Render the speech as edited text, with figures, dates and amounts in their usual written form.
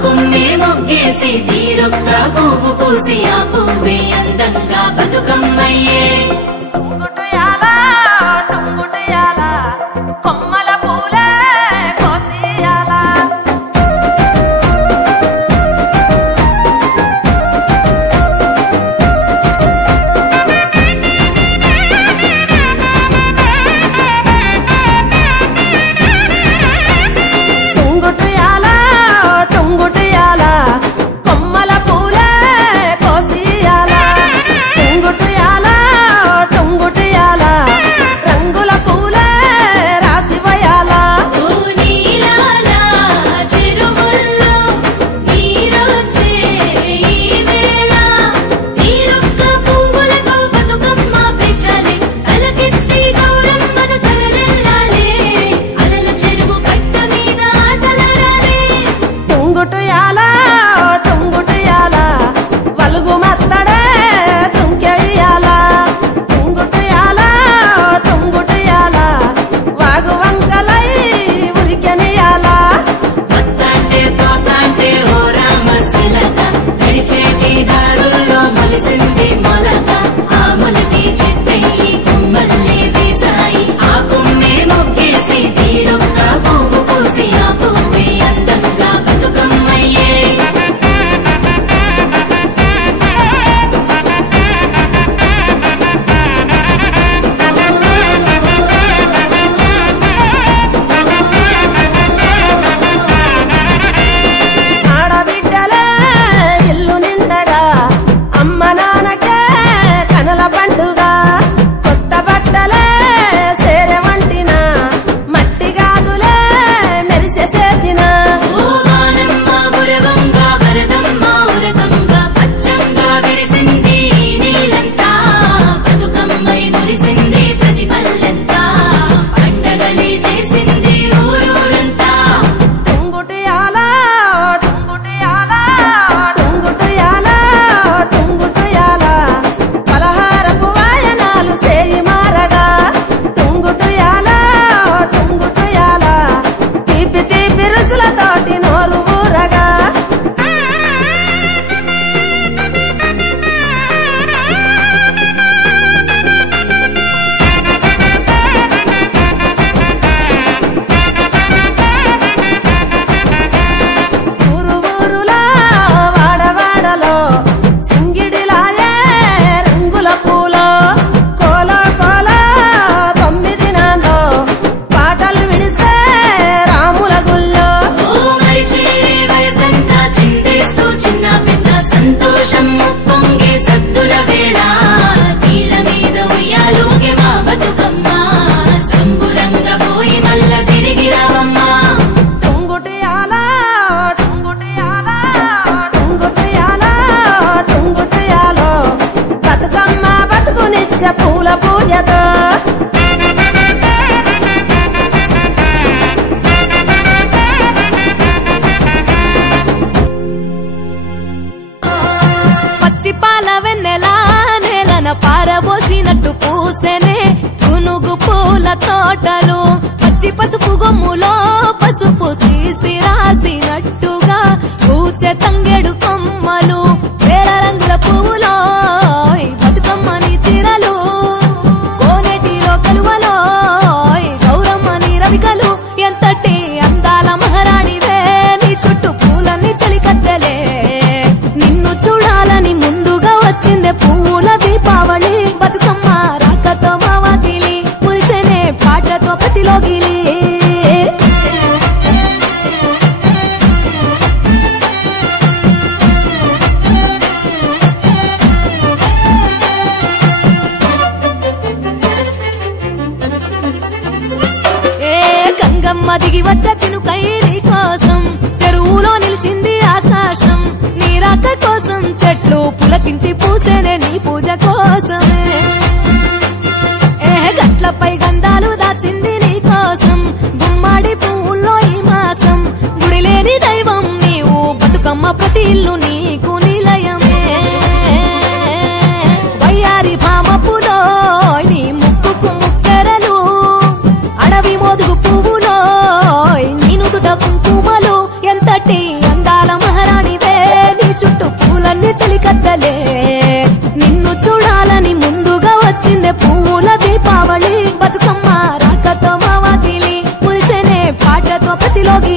కొమ్మే మొగ్గేసి తీరొక్క పువ్వు పూసి ఆ పువ్వే అందంగా బతుకమ్మయ్యే టుంగుటుయాల టుంగుటుయాల కొమ్మల పూలే కోసియాల టుంగుటుయాల టుంగుటుయాల కొమ్మల పూలే కోసియాల టుంగుటుయాల టుంగుటుయాల రంగుల పూలే రాసివయాల నీలాల చెరువుల్లో నీరొచ్చే ఈ వేళ తీరొక్క పువ్వులతో బతుకమ్మ పెంచాలి తలకెత్తి గౌరమ్మను తరలిల్లాలి అలల చెరువు కట్ట మీద ఆటలాడాలి టుంగుటుయాల టుంగుటుయాల వలుగు మత్తడే తుంకెయ్యాల టుంగుటుయాల టుంగుటుయాల వాగు వంకలై ఉరికెనియాల వత్తాంటే తోతాంటే ఓ రామశిలక నడిచేటి దారుల్లో మొలిసింది మొలక ఆ మొలటి చెట్టయి కొమ్మల్ని వేసాయి ఆ కొమ్మే మొగ్గేసి తీరొక్క పువ్వు పూసి ఆ పువ్వే అందంగా బతుకమ్మయ్యే ఆడబిడ్డలే ఇల్లు నిండగా అమ్మ నాన్నకే కనుల పండుగ కొత్త బట్టలే సేరె వంటిన మట్టి గాజులే మెరిసే చేతిన ఓ వానమ్మ గురవంగా వరదమ్మ ఉరకంగా పచ్చంగా విరిసింది ఈ నీలంతా బతుకమ్మై మురిసింది ప్రతి పల్లెంతా పండగలే చేసింది ఊరూరంతా టుంగుటుయాల టుంగుటుయాల టుంగుటుయాల టుంగుటుయాల పలహారపు వాయనాలు సేయి మారగా టుంగుటుయాల టుంగుటుయాల తీపి తీపి రుసులతోటి నోరు ఊరగా ఊరు ఊరులా వాడవాడలో సింగిడిలాయే రంగుల పూలో కోల కోల 9 నాలో పాటలు విడిసే రాముల గుళ్ళో ఓ మరిచే వయసంతా చిందేస్తూ చిన్న పెద్ద సంతోషం పొంగే సద్దుల వేళ నీళ్ళ మీద ఉయ్యాలోగే మా బతుకమ్మ సంబురంగా పోయి మల్ల తిరిగి రావమ్మా టుంగుటుయాల టుంగుటుయాల టుంగుటుయాల టుంగుటుయాలో బతుకమ్మ బతుకునిచ్చ పూల పూజతో పచ్చి పాల వెన్నెలా నేలన పారబోసినట్టు పూసెనే గునుగు పూల తోటలు పచ్చి పసుపు గొమ్ములో పసుపు తీసి రాసినట్టుగా పూచె తంగెడు కొమ్మలు వేల రంగుల పువ్వులో ఈ బతుకమ్మని చీరలు కోనేటిలో కలువలో ఈ గౌరమ్మని రవికలు ఎంతటి అందాల మహారాణివే నీ చుట్టూ పూలన్నీ చలికత్తెలే నిన్ను చూడాలని ముందుగా వచ్చిందే పూల దీపావళి బతుకమ్మ రాకతో మావాతిలి మురిసెనే పాటతో ప్రతిలోగిలి ఏ గంగమ్మ దిగి వచ్చ చినుకై నీ కోసం చెరువులో నిలిచింది ఆకాశం నీ రాక కోసం చెట్లు పులకించి పూసేనే నీ చుట్టూ పూలన్నీ చలికత్తలే నిన్ను చూడాలని ముందుగా వచ్చిందే పువ్వుల దీపావళి బతుకమ్మ రాకతో మా వాకిలి మురిసేనే పాటతో ప్రతిలోకి